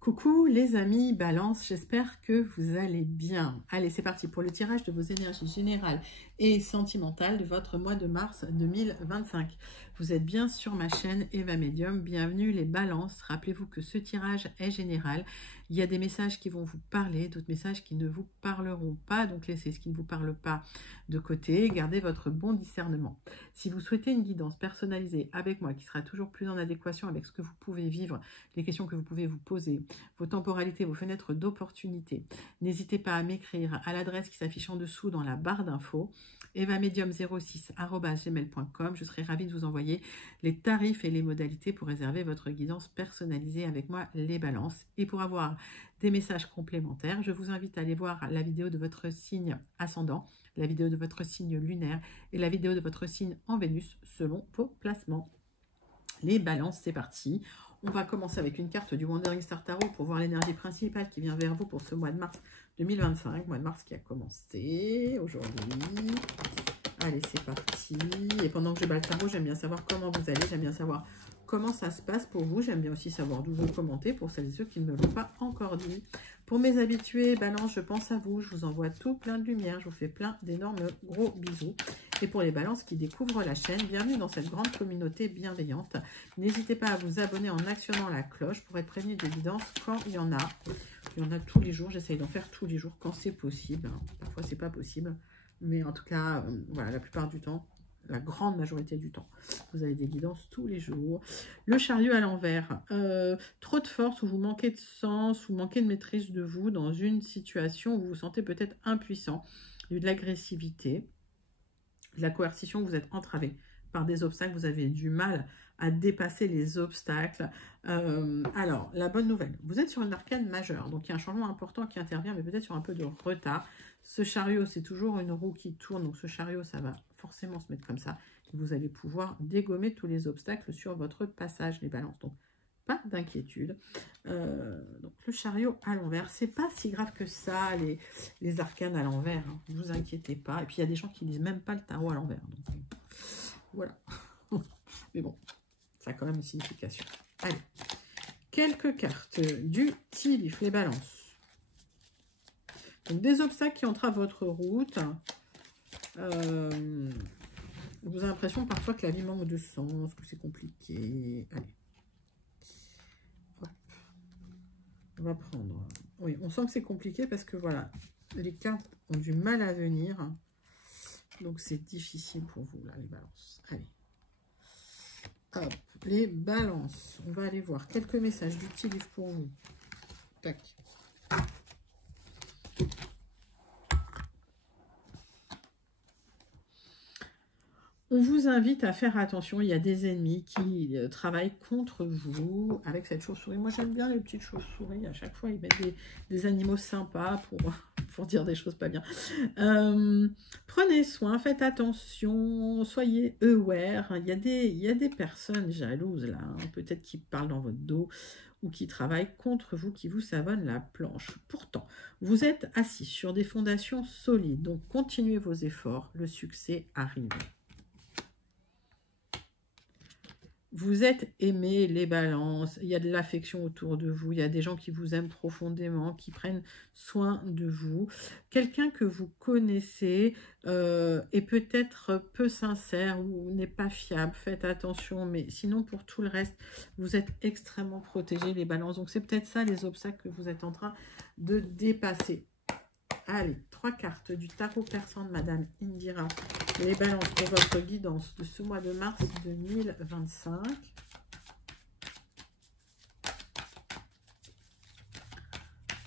Coucou les amis Balance, j'espère que vous allez bien. Allez, c'est parti pour le tirage de vos énergies générales et sentimentales de votre mois de mars 2025. Vous êtes bien sur ma chaîne Eva Medium. Bienvenue les Balances. Rappelez-vous que ce tirage est général. Il y a des messages qui vont vous parler, d'autres messages qui ne vous parleront pas. Donc laissez ce qui ne vous parle pas de côté. Gardez votre bon discernement. Si vous souhaitez une guidance personnalisée avec moi qui sera toujours plus en adéquation avec ce que vous pouvez vivre, les questions que vous pouvez vous poser, vos temporalités, vos fenêtres d'opportunité, n'hésitez pas à m'écrire à l'adresse qui s'affiche en dessous dans la barre d'infos, evamedium06@gmail.com. Je serai ravie de vous envoyer les tarifs et les modalités pour réserver votre guidance personnalisée avec moi, les Balances. Et pour avoir des messages complémentaires, je vous invite à aller voir la vidéo de votre signe ascendant, la vidéo de votre signe lunaire et la vidéo de votre signe en Vénus selon vos placements. Les Balances, c'est parti. On va commencer avec une carte du Wandering Star Tarot pour voir l'énergie principale qui vient vers vous pour ce mois de mars 2025. Mois de mars qui a commencé aujourd'hui. Allez, c'est parti. Et pendant que je bats le tarot, j'aime bien savoir comment vous allez. J'aime bien savoir comment ça se passe pour vous. J'aime bien aussi savoir d'où vous commentez pour celles et ceux qui ne me l'ont pas encore dit. Pour mes habitués, Balance, je pense à vous. Je vous envoie tout plein de lumière. Je vous fais plein d'énormes gros bisous. Et pour les Balances qui découvrent la chaîne, bienvenue dans cette grande communauté bienveillante. N'hésitez pas à vous abonner en actionnant la cloche pour être prévenu des guidances quand il y en a. Il y en a tous les jours. J'essaye d'en faire tous les jours quand c'est possible. Parfois, c'est pas possible. Mais en tout cas, voilà, la plupart du temps, la grande majorité du temps, vous avez des guidances tous les jours. Le chariot à l'envers. Trop de force ou vous manquez de sens ou manquez de maîtrise de vous dans une situation où vous vous sentez peut-être impuissant. Il y a eu de l'agressivité, de la coercition, vous êtes entravé par des obstacles, vous avez du mal à dépasser les obstacles. Alors, la bonne nouvelle, vous êtes sur une arcane majeure, donc il y a un changement important qui intervient, mais peut-être sur un peu de retard. Ce chariot, c'est toujours une roue qui tourne, donc ce chariot, ça va forcément se mettre comme ça. Vous allez pouvoir dégommer tous les obstacles sur votre passage, les Balances. Donc, pas d'inquiétude. Donc, le chariot à l'envers, c'est pas si grave que ça, les arcanes à l'envers. Hein, ne vous inquiétez pas. Et puis, il y a des gens qui lisent même pas le tarot à l'envers. Donc, voilà. Mais bon, ça a quand même une signification. Allez, quelques cartes du Tilif, les Balances. Donc, des obstacles qui entravent votre route. Vous avez l'impression parfois que la vie manque de sens, que c'est compliqué. Allez. Hop. On va prendre... Oui, on sent que c'est compliqué parce que voilà, les cartes ont du mal à venir. Donc, c'est difficile pour vous, là, les Balances. Allez. Hop, les Balances. On va aller voir quelques messages d'utilisation pour vous. Tac. On vous invite à faire attention, il y a des ennemis qui travaillent contre vous avec cette chauve-souris. Moi, j'aime bien les petites chauves-souris. À chaque fois, ils mettent des animaux sympas pour dire des choses pas bien. Prenez soin, faites attention, soyez aware. Il y a des personnes jalouses, là, hein, peut-être qui parlent dans votre dos ou qui travaillent contre vous, qui vous savonnent la planche. Pourtant, vous êtes assis sur des fondations solides, donc continuez vos efforts, le succès arrive. Vous êtes aimés, les Balances, il y a de l'affection autour de vous, il y a des gens qui vous aiment profondément, qui prennent soin de vous. Quelqu'un que vous connaissez est peut-être peu sincère ou n'est pas fiable, faites attention, mais sinon pour tout le reste, vous êtes extrêmement protégés, les Balances. Donc c'est peut-être ça les obstacles que vous êtes en train de dépasser. Allez, 3 cartes du tarot persan de Madame Indira. Les Balances pour votre guidance de ce mois de mars 2025.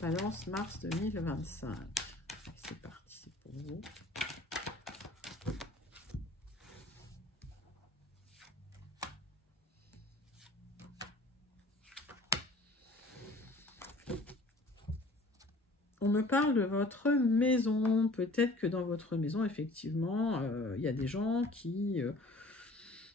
Balance mars 2025. C'est parti, c'est pour vous. On me parle de votre maison. Peut-être que dans votre maison, effectivement, il y a des gens qui...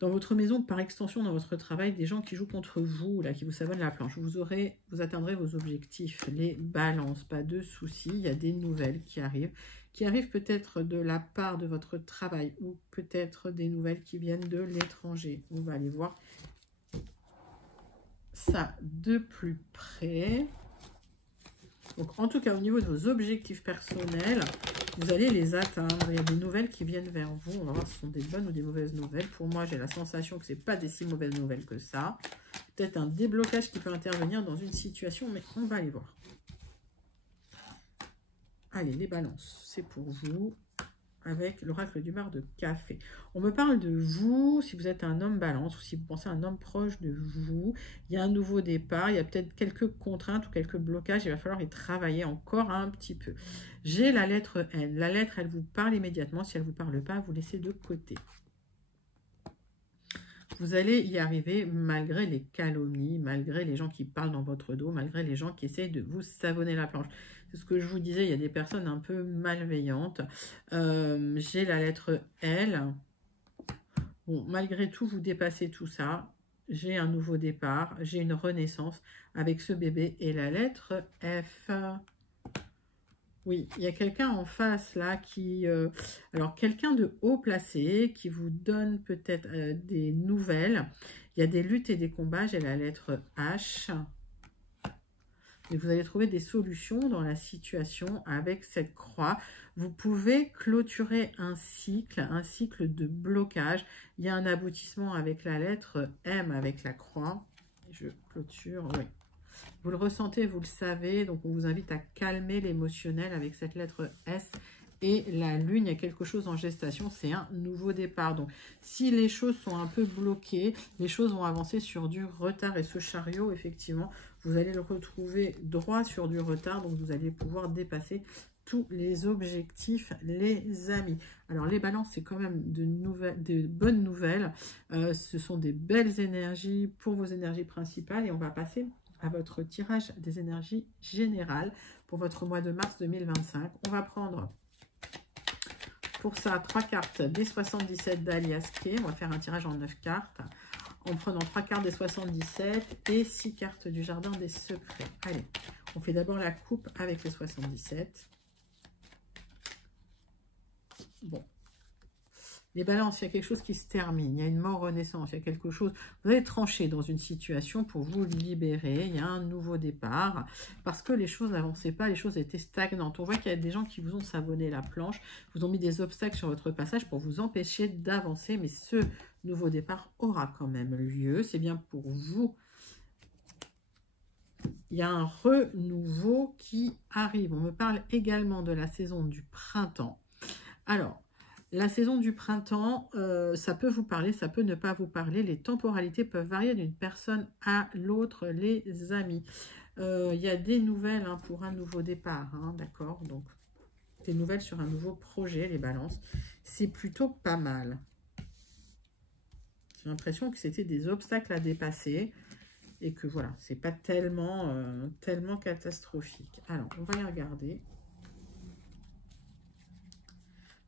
dans votre maison, par extension, dans votre travail, des gens qui jouent contre vous, là, qui vous savonnent la planche. Vous atteindrez vos objectifs. Les Balances, pas de soucis. Il y a des nouvelles qui arrivent peut-être de la part de votre travail ou peut-être des nouvelles qui viennent de l'étranger. On va aller voir ça de plus près. Donc, en tout cas, au niveau de vos objectifs personnels, vous allez les atteindre. Il y a des nouvelles qui viennent vers vous. On va voir si ce sont des bonnes ou des mauvaises nouvelles. Pour moi, j'ai la sensation que ce n'est pas des si mauvaises nouvelles que ça. Peut-être un déblocage qui peut intervenir dans une situation, mais on va aller voir. Allez, les balances, c'est pour vous. Avec l'oracle du bar de café. On me parle de vous, si vous êtes un homme balance, ou si vous pensez à un homme proche de vous, il y a un nouveau départ, il y a peut-être quelques contraintes ou quelques blocages, il va falloir y travailler encore un petit peu. J'ai la lettre N. La lettre, elle vous parle immédiatement. Si elle ne vous parle pas, vous laissez de côté. Vous allez y arriver malgré les calomnies, malgré les gens qui parlent dans votre dos, malgré les gens qui essayent de vous savonner la planche. C'est ce que je vous disais, il y a des personnes un peu malveillantes. J'ai la lettre L. Bon, malgré tout, vous dépassez tout ça. J'ai un nouveau départ, j'ai une renaissance avec ce bébé et la lettre F. Oui, il y a quelqu'un en face là qui... alors, quelqu'un de haut placé qui vous donne peut-être des nouvelles. Il y a des luttes et des combats. J'ai la lettre H. Et vous allez trouver des solutions dans la situation avec cette croix. Vous pouvez clôturer un cycle de blocage. Il y a un aboutissement avec la lettre M, avec la croix. Je clôture, oui. Vous le ressentez, vous le savez, donc on vous invite à calmer l'émotionnel avec cette lettre S et la lune. Il y a quelque chose en gestation, c'est un nouveau départ. Donc si les choses sont un peu bloquées, les choses vont avancer sur du retard et ce chariot, effectivement, vous allez le retrouver droit sur du retard, donc vous allez pouvoir dépasser tous les objectifs, les amis. Alors les balances, c'est quand même de bonnes nouvelles, ce sont des belles énergies pour vos énergies principales et on va passer à votre tirage des énergies générales pour votre mois de mars 2025. On va prendre pour ça 3 cartes des 77 d'Alias Kay. On va faire un tirage en 9 cartes en prenant 3 cartes des 77 et 6 cartes du jardin des secrets. Allez, on fait d'abord la coupe avec les 77. Bon. Les balances, il y a quelque chose qui se termine, il y a une mort-renaissance, il y a quelque chose, vous allez trancher dans une situation pour vous libérer, il y a un nouveau départ, parce que les choses n'avançaient pas, les choses étaient stagnantes. On voit qu'il y a des gens qui vous ont savonné la planche, vous ont mis des obstacles sur votre passage pour vous empêcher d'avancer, mais ce nouveau départ aura quand même lieu, c'est bien pour vous. Il y a un renouveau qui arrive. On me parle également de la saison du printemps. Alors, la saison du printemps, ça peut vous parler, ça peut ne pas vous parler. Les temporalités peuvent varier d'une personne à l'autre, les amis. Il y a des nouvelles hein, pour un nouveau départ, hein, d'accord? Donc, des nouvelles sur un nouveau projet, les balances. C'est plutôt pas mal. J'ai l'impression que c'était des obstacles à dépasser et que voilà, c'est pas tellement, tellement catastrophique. Alors, on va y regarder.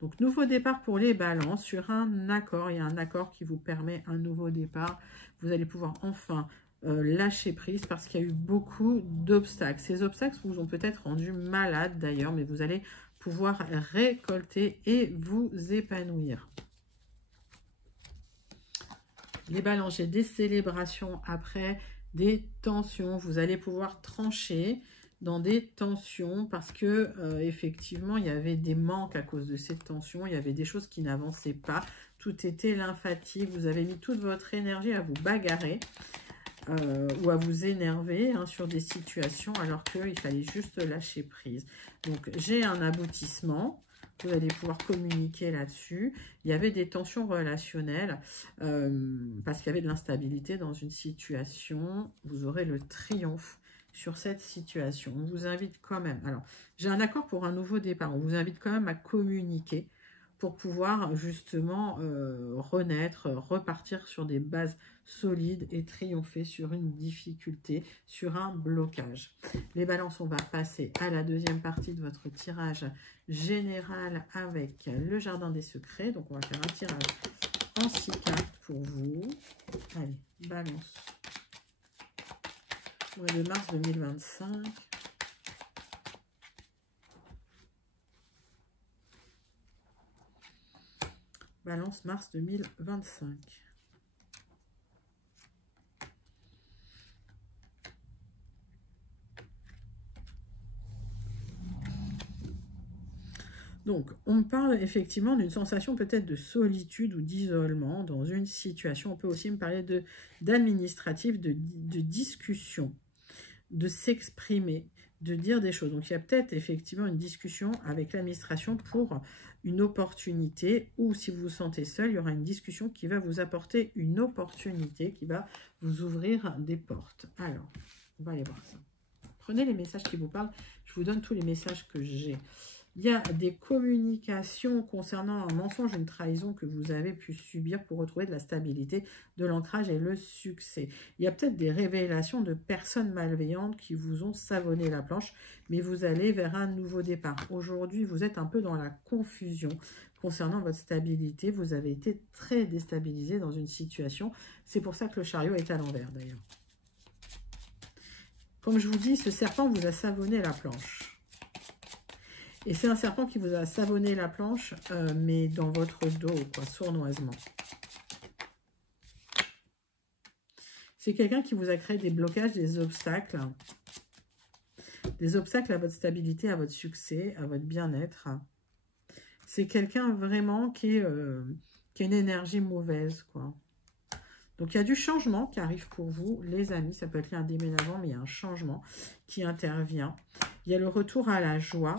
Donc, nouveau départ pour les balances sur un accord. Il y a un accord qui vous permet un nouveau départ. Vous allez pouvoir enfin lâcher prise parce qu'il y a eu beaucoup d'obstacles. Ces obstacles vous ont peut-être rendu malade d'ailleurs, mais vous allez pouvoir récolter et vous épanouir. Les balances, j'ai des célébrations après, des tensions. Vous allez pouvoir trancher dans des tensions parce que effectivement il y avait des manques à cause de ces tensions, il y avait des choses qui n'avançaient pas, tout était lymphatique, vous avez mis toute votre énergie à vous bagarrer ou à vous énerver hein, sur des situations alors qu'il fallait juste lâcher prise. Donc j'ai un aboutissement, vous allez pouvoir communiquer là-dessus. Il y avait des tensions relationnelles parce qu'il y avait de l'instabilité dans une situation, vous aurez le triomphe sur cette situation. On vous invite quand même, alors j'ai un accord pour un nouveau départ, on vous invite quand même à communiquer pour pouvoir justement renaître, repartir sur des bases solides et triompher sur une difficulté, sur un blocage. Les balances, on va passer à la deuxième partie de votre tirage général avec le jardin des secrets. Donc on va faire un tirage en 6 cartes pour vous. Allez, balance. Mois de mars 2025. Balance mars 2025. Donc, on me parle effectivement d'une sensation peut-être de solitude ou d'isolement dans une situation. On peut aussi me parler d'administratif, de discussion, de s'exprimer, de dire des choses. Donc, il y a peut-être effectivement une discussion avec l'administration pour une opportunité, ou si vous vous sentez seul, il y aura une discussion qui va vous apporter une opportunité, qui va vous ouvrir des portes. Alors, on va aller voir ça. Prenez les messages qui vous parlent. Je vous donne tous les messages que j'ai. Il y a des communications concernant un mensonge, une trahison que vous avez pu subir pour retrouver de la stabilité, de l'ancrage et le succès. Il y a peut-être des révélations de personnes malveillantes qui vous ont savonné la planche, mais vous allez vers un nouveau départ. Aujourd'hui, vous êtes un peu dans la confusion concernant votre stabilité. Vous avez été très déstabilisé dans une situation. C'est pour ça que le chariot est à l'envers d'ailleurs. Comme je vous dis, ce serpent vous a savonné la planche. Et c'est un serpent qui vous a savonné la planche, mais dans votre dos, quoi, sournoisement. C'est quelqu'un qui vous a créé des blocages, des obstacles à votre stabilité, à votre succès, à votre bien-être. C'est quelqu'un vraiment qui a une énergie mauvaise, quoi. Donc, il y a du changement qui arrive pour vous, les amis. Ça peut être lié à un déménagement, mais il y a un changement qui intervient. Il y a le retour à la joie.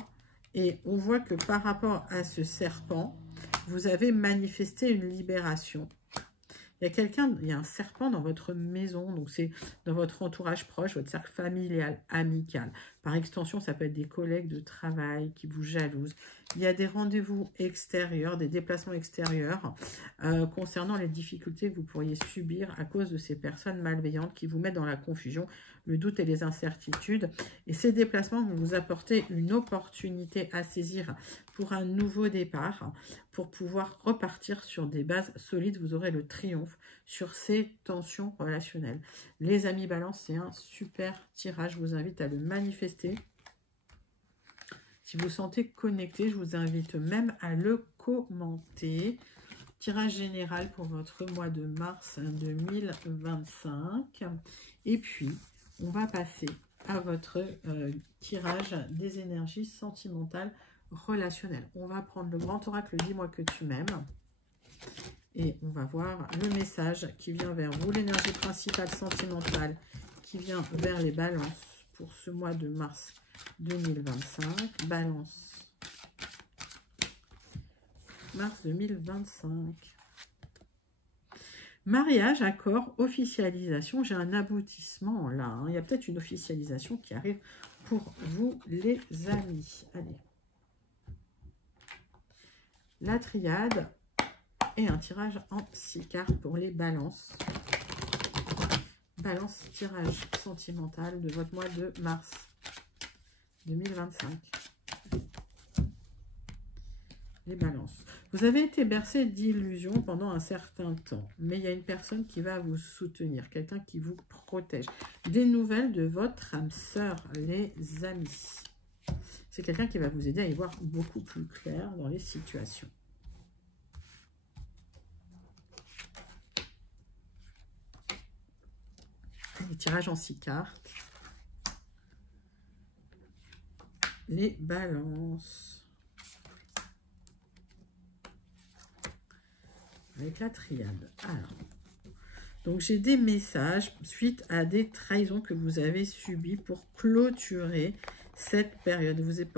Et on voit que par rapport à ce serpent, vous avez manifesté une libération. Il y a un serpent dans votre maison, donc c'est dans votre entourage proche, votre cercle familial, amical. Par extension, ça peut être des collègues de travail qui vous jalousent. Il y a des rendez-vous extérieurs, des déplacements extérieurs concernant les difficultés que vous pourriez subir à cause de ces personnes malveillantes qui vous mettent dans la confusion, le doute et les incertitudes. Et ces déplacements vont vous apporter une opportunité à saisir pour un nouveau départ, pour pouvoir repartir sur des bases solides. Vous aurez le triomphe sur ces tensions relationnelles. Les amis Balance, c'est un super tirage. Je vous invite à le manifester. Si vous vous sentez connecté, je vous invite même à le commenter. Tirage général pour votre mois de mars 2025. Et puis, on va passer à votre tirage des énergies sentimentales relationnelles. On va prendre le grand oracle « Dis-moi que tu m'aimes ». Et on va voir le message qui vient vers vous, l'énergie principale sentimentale qui vient vers les balances pour ce mois de mars 2025. Balance. Mars 2025. Mariage, accord, officialisation. J'ai un aboutissement là. Hein. Il y a peut-être une officialisation qui arrive pour vous les amis. Allez. La triade. Et un tirage en 6 cartes pour les balances. Balance, tirage sentimental de votre mois de mars 2025. Les balances. Vous avez été bercé d'illusions pendant un certain temps, mais il y a une personne qui va vous soutenir, quelqu'un qui vous protège. Des nouvelles de votre âme sœur, les amis. C'est quelqu'un qui va vous aider à y voir beaucoup plus clair dans les situations. Les tirages en 6 cartes. Les balances. Avec la triade. Alors, donc j'ai des messages suite à des trahisons que vous avez subies pour clôturer cette période. Vous êtes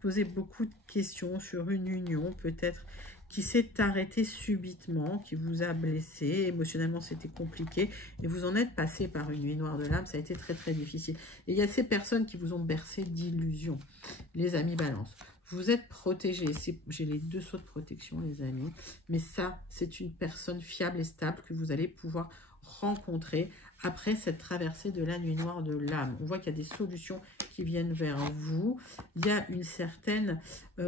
posé beaucoup de questions sur une union, peut-être qui s'est arrêtée subitement, qui vous a blessé, émotionnellement c'était compliqué, et vous en êtes passé par une nuit noire de l'âme, ça a été très très difficile. Et il y a ces personnes qui vous ont bercé d'illusions, les amis Balance. Vous êtes protégés, j'ai les 2 sauts de protection les amis, mais ça c'est une personne fiable et stable que vous allez pouvoir rencontrer après cette traversée de la nuit noire de l'âme. On voit qu'il y a des solutions qui viennent vers vous. Il y a une certaine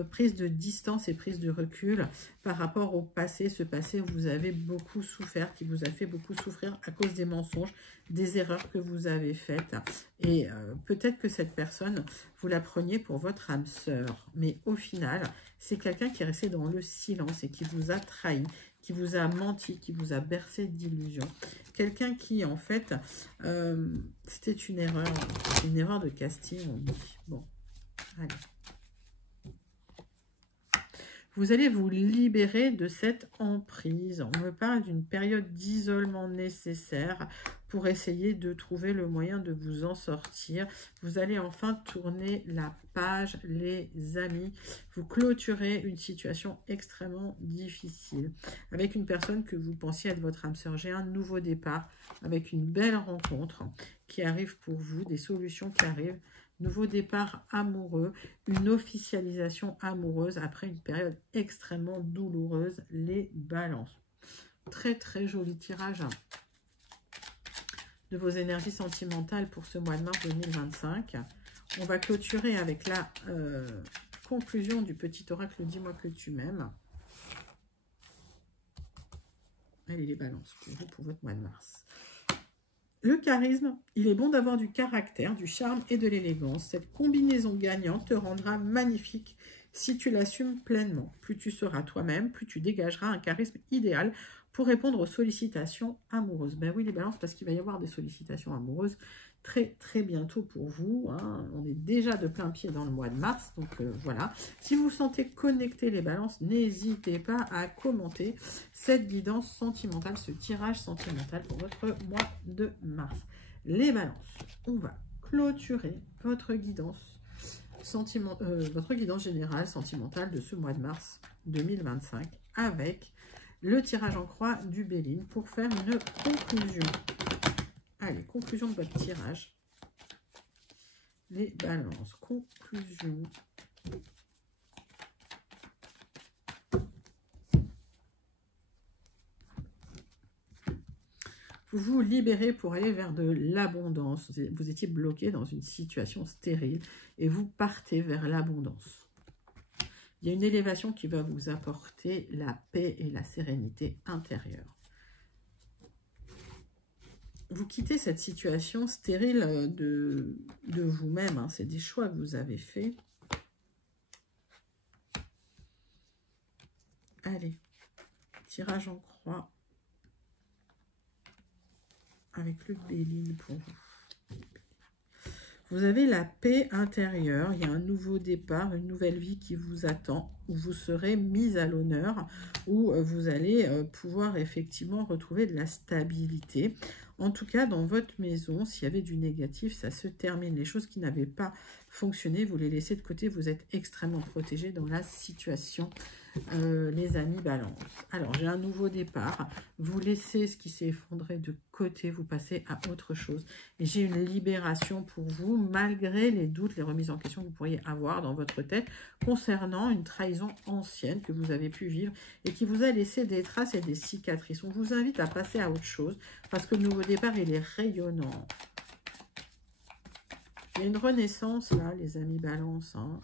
prise de distance et prise de recul par rapport au passé. Ce passé où vous avez beaucoup souffert, qui vous a fait beaucoup souffrir à cause des mensonges, des erreurs que vous avez faites. Et peut-être que cette personne, vous la preniez pour votre âme sœur. Mais au final, c'est quelqu'un qui est resté dans le silence et qui vous a trahi, qui vous a menti, qui vous a bercé d'illusions. Quelqu'un qui, en fait, c'était une erreur de casting, on dit. Bon, allez. Vous allez vous libérer de cette emprise. On me parle d'une période d'isolement nécessaire pour essayer de trouver le moyen de vous en sortir. Vous allez enfin tourner la page, les amis. Vous clôturez une situation extrêmement difficile avec une personne que vous pensiez être votre âme sœur. J'ai un nouveau départ avec une belle rencontre qui arrive pour vous, des solutions qui arrivent. Nouveau départ amoureux, une officialisation amoureuse après une période extrêmement douloureuse, les balances. Très très joli tirage de vos énergies sentimentales pour ce mois de mars 2025. On va clôturer avec la conclusion du petit oracle « Dis-moi que tu m'aimes ». Allez les balances pour vous, pour votre mois de mars. Le charisme, il est bon d'avoir du caractère, du charme et de l'élégance. Cette combinaison gagnante te rendra magnifique si tu l'assumes pleinement. Plus tu seras toi-même, plus tu dégageras un charisme idéal pour répondre aux sollicitations amoureuses. Ben oui les balances, parce qu'il va y avoir des sollicitations amoureuses très très bientôt pour vous. Hein. On est déjà de plein pied dans le mois de mars, donc voilà. Si vous vous sentez connecté les balances, n'hésitez pas à commenter cette guidance sentimentale, ce tirage sentimental pour votre mois de mars. Les balances, on va clôturer votre guidance générale sentimentale de ce mois de mars 2025 avec le tirage en croix du Béline pour faire une conclusion. Allez, conclusion de votre tirage. Les balances, conclusion. Vous vous libérez pour aller vers de l'abondance. Vous étiez bloqué dans une situation stérile et vous partez vers l'abondance. Il y a une élévation qui va vous apporter la paix et la sérénité intérieure. Vous quittez cette situation stérile de vous-même. Hein. C'est des choix que vous avez faits. Allez, tirage en croix avec le Béline pour vous. Vous avez la paix intérieure, il y a un nouveau départ, une nouvelle vie qui vous attend, où vous serez mis à l'honneur, où vous allez pouvoir effectivement retrouver de la stabilité. En tout cas, dans votre maison, s'il y avait du négatif, ça se termine. Les choses qui n'avaient pas fonctionné, vous les laissez de côté, vous êtes extrêmement protégé dans la situation. Les amis balance. Alors, j'ai un nouveau départ. Vous laissez ce qui s'est effondré de côté, vous passez à autre chose. Et j'ai une libération pour vous, malgré les doutes, les remises en question que vous pourriez avoir dans votre tête concernant une trahison ancienne que vous avez pu vivre et qui vous a laissé des traces et des cicatrices. On vous invite à passer à autre chose parce que le nouveau départ, il est rayonnant. Il y a une renaissance là, les amis balance, hein.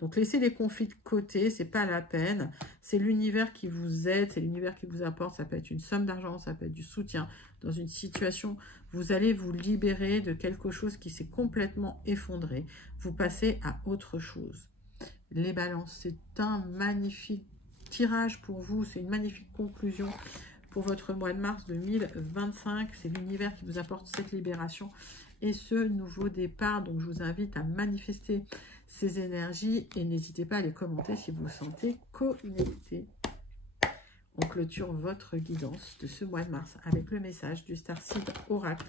Donc, laissez les conflits de côté, c'est pas la peine. C'est l'univers qui vous aide, c'est l'univers qui vous apporte. Ça peut être une somme d'argent, ça peut être du soutien. Dans une situation, vous allez vous libérer de quelque chose qui s'est complètement effondré. Vous passez à autre chose. Les balances, c'est un magnifique tirage pour vous. C'est une magnifique conclusion pour votre mois de mars 2025. C'est l'univers qui vous apporte cette libération et ce nouveau départ. Donc, je vous invite à manifester ces énergies et n'hésitez pas à les commenter si vous vous sentez connecté. On clôture votre guidance de ce mois de mars avec le message du Starseed Oracle.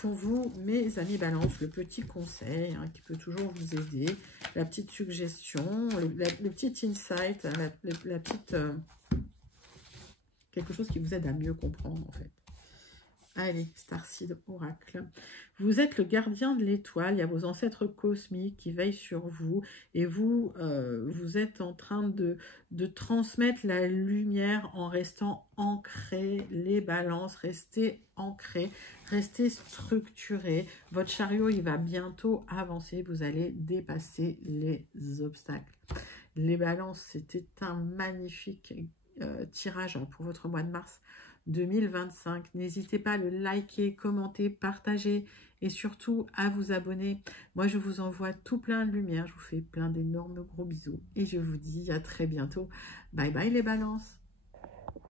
Pour vous, mes amis balance, le petit conseil hein, qui peut toujours vous aider, la petite suggestion, le petit insight, la petite... quelque chose qui vous aide à mieux comprendre en fait. Allez, Starseed Oracle. Vous êtes le gardien de l'étoile. Il y a vos ancêtres cosmiques qui veillent sur vous. Et vous, vous êtes en train de transmettre la lumière en restant ancré. Les balances, restez ancrés, restez structurés. Votre chariot, il va bientôt avancer. Vous allez dépasser les obstacles. Les balances, c'était un magnifique tirage pour votre mois de mars 2025. N'hésitez pas à le liker, commenter, partager et surtout à vous abonner. Moi, je vous envoie tout plein de lumière. Je vous fais plein d'énormes gros bisous et je vous dis à très bientôt. Bye bye les balances.